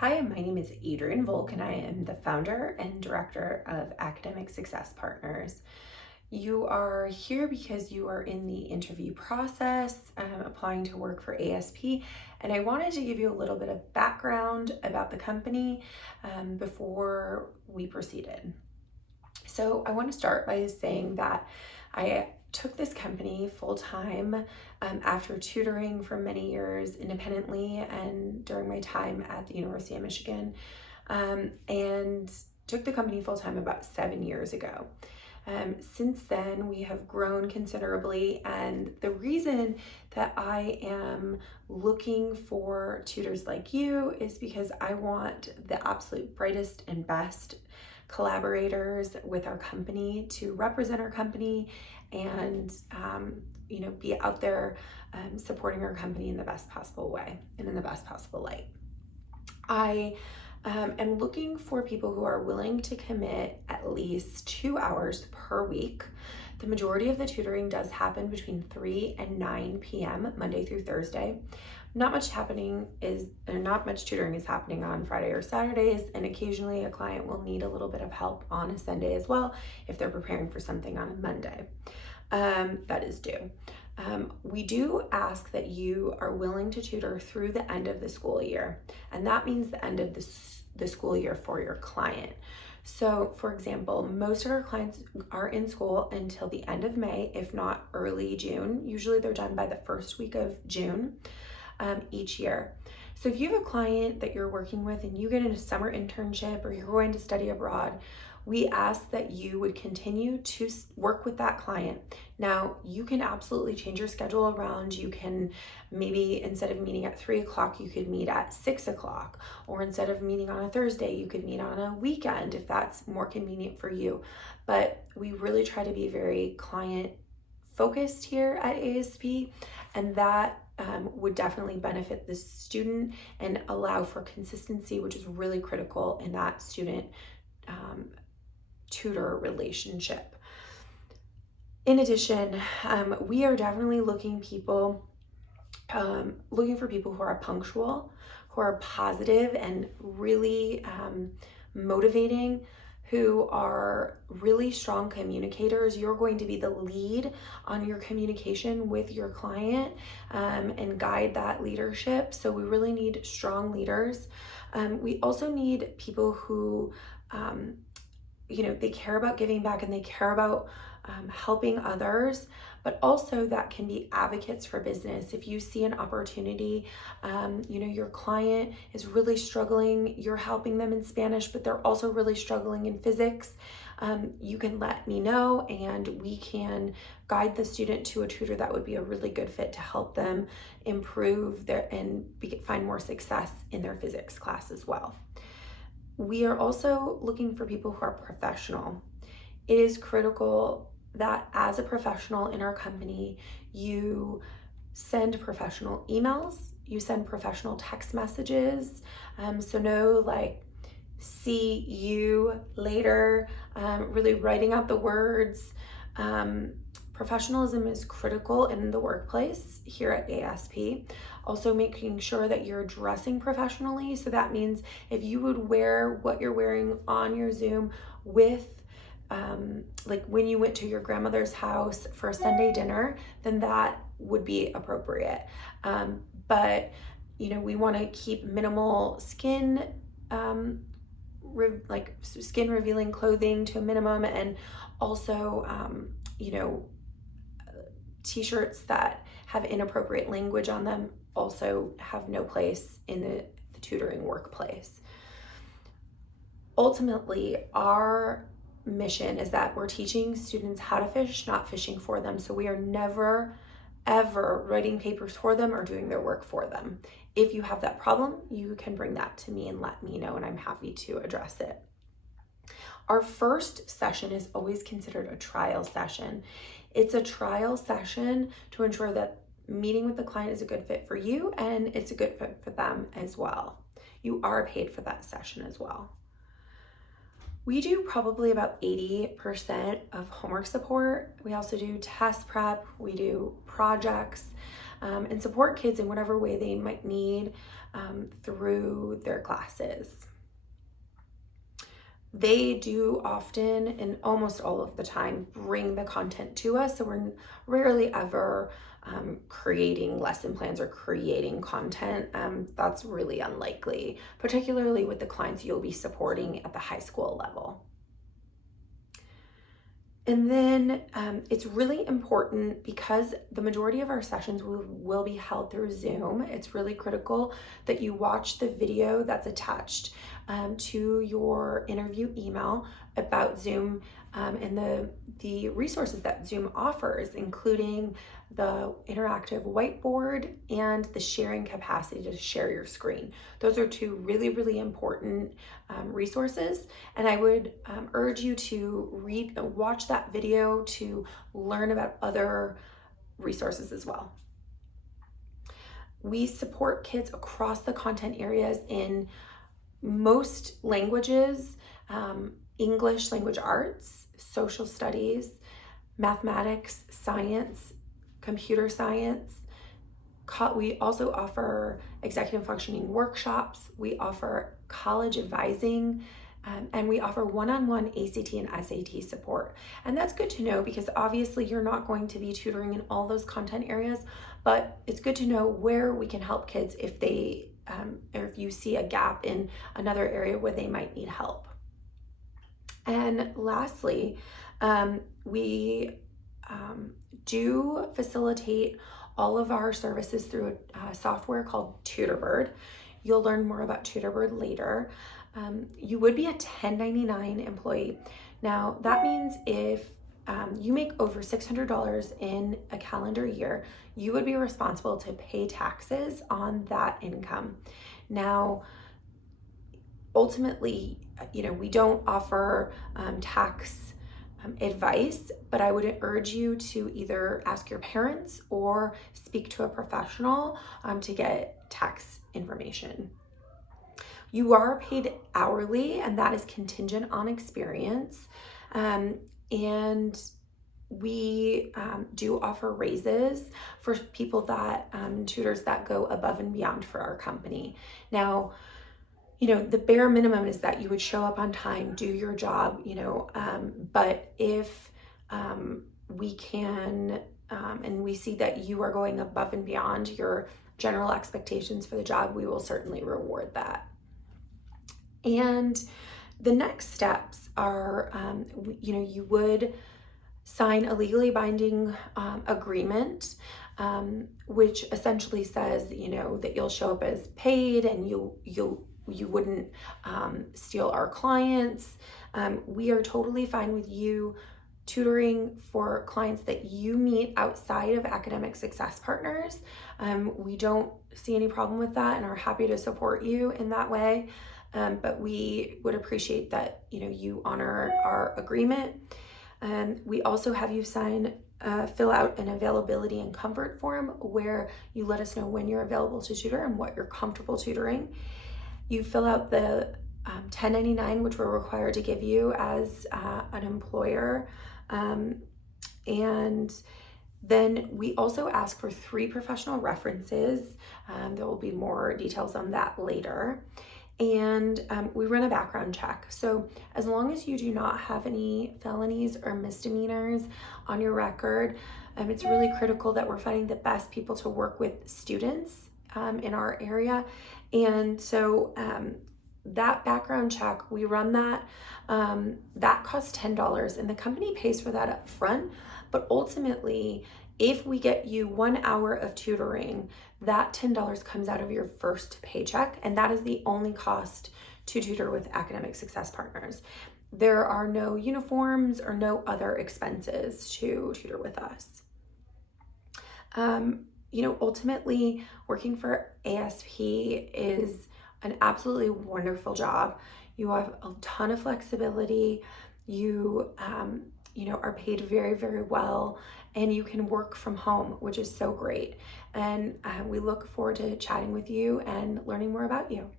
Hi, my name is Adrienne Volk, and I am the founder and director of Academic Success Partners. You are here because you are in the interview process, applying to work for ASP, and I wanted to give you a little bit of background about the company before we proceeded. So I want to start by saying that I took this company full time after tutoring for many years independently and during my time at the University of Michigan, and took the company full time about 7 years ago. Since then, we have grown considerably, and the reason that I am looking for tutors like you is because I want the absolute brightest and best collaborators with our company to represent our company and be out there supporting our company in the best possible way and in the best possible light. I am looking for people who are willing to commit at least 2 hours per week. The majority of the tutoring does happen between 3 and 9 p.m. Monday through Thursday. Not much tutoring is happening on Friday or Saturdays, and occasionally a client will need a little bit of help on a Sunday as well if they're preparing for something on a Monday that is due. We do ask that you are willing to tutor through the end of the school year, and that means the end of the school year for your client. So, for example, most of our clients are in school until the end of May, if not early June. Usually they're done by the first week of June each year. So if you have a client that you're working with and you get in a summer internship or you're going to study abroad, we ask that you would continue to work with that client. Now, you can absolutely change your schedule around. You can maybe, instead of meeting at 3 o'clock, you could meet at 6 o'clock. Or instead of meeting on a Thursday, you could meet on a weekend if that's more convenient for you. But we really try to be very client focused here at ASP, and that would definitely benefit the student and allow for consistency, which is really critical in that student tutor relationship. In addition, we are definitely looking for people who are punctual, who are positive and really motivating, who are really strong communicators. You're going to be the lead on your communication with your client and guide that leadership. So we really need strong leaders. We also need people who they care about giving back and they care about helping others, but also that can be advocates for business. If you see an opportunity, your client is really struggling, you're helping them in Spanish, but they're also really struggling in physics, you can let me know and we can guide the student to a tutor that would be a really good fit to help them improve find more success in their physics class as well. We are also looking for people who are professional. It is critical that as a professional in our company, you send professional emails, you send professional text messages. So no see you later, really writing out the words. Professionalism is critical in the workplace here at ASP. Also making sure that you're dressing professionally. So that means if you would wear what you're wearing on your Zoom with when you went to your grandmother's house for a Sunday dinner, then that would be appropriate. But we want to keep minimal skin revealing clothing to a minimum, and also t-shirts that have inappropriate language on them also have no place in the tutoring workplace. Ultimately, our mission is that we're teaching students how to fish, not fishing for them. So we are never, ever writing papers for them or doing their work for them. If you have that problem, you can bring that to me and let me know, and I'm happy to address it. Our first session is always considered a trial session. It's a trial session to ensure that meeting with the client is a good fit for you and it's a good fit for them as well. You are paid for that session as well. We do probably about 80% of homework support. We also do test prep, we do projects. and support kids in whatever way they might need through their classes. They do often, and almost all of the time, bring the content to us. So we're rarely ever creating lesson plans or creating content. That's really unlikely, particularly with the clients you'll be supporting at the high school level. And then it's really important, because the majority of our sessions will be held through Zoom. It's really critical that you watch the video that's attached to your interview email about Zoom and the resources that Zoom offers, including the interactive whiteboard and the sharing capacity to share your screen. Those are two really, really important resources, and I would urge you to watch that video to learn about other resources as well. We support kids across the content areas in most languages: English language arts, social studies, mathematics, science, computer science. We also offer executive functioning workshops. We offer college advising, and we offer one-on-one ACT and SAT support. And that's good to know, because obviously you're not going to be tutoring in all those content areas, but it's good to know where we can help kids if they or if you see a gap in another area where they might need help. And lastly, we do facilitate all of our services through a software called TutorBird. You'll learn more about TutorBird later. You would be a 1099 employee. Now, that means if you make over $600 in a calendar year, you would be responsible to pay taxes on that income. Now, ultimately, we don't offer tax advice, but I would urge you to either ask your parents or speak to a professional to get tax information. You are paid hourly, and that is contingent on experience. And we do offer raises for people that tutors that go above and beyond for our company. Now, the bare minimum is that you would show up on time, do your job, but if we can, and we see that you are going above and beyond your general expectations for the job, we will certainly reward that. And the next steps are, you would sign a legally binding agreement, which essentially says, that you'll show up as paid, and you wouldn't steal our clients. We are totally fine with you tutoring for clients that you meet outside of Academic Success Partners. We don't see any problem with that and are happy to support you in that way. But we would appreciate that, you honor our agreement. We also have you fill out an availability and comfort form where you let us know when you're available to tutor and what you're comfortable tutoring. You fill out the 1099, which we're required to give you as an employer. And then we also ask for 3 professional references. There will be more details on that later. And we run a background check. So as long as you do not have any felonies or misdemeanors on your record, it's really critical that we're finding the best people to work with students in our area. And so that background check, we run that. That costs $10, and the company pays for that up front. But ultimately, if we get you 1 hour of tutoring, that $10 comes out of your first paycheck, and that is the only cost to tutor with Academic Success Partners. There are no uniforms or no other expenses to tutor with us. Ultimately, working for ASP is an absolutely wonderful job. You have a ton of flexibility. You are paid very, very well, and you can work from home, which is so great. And we look forward to chatting with you and learning more about you.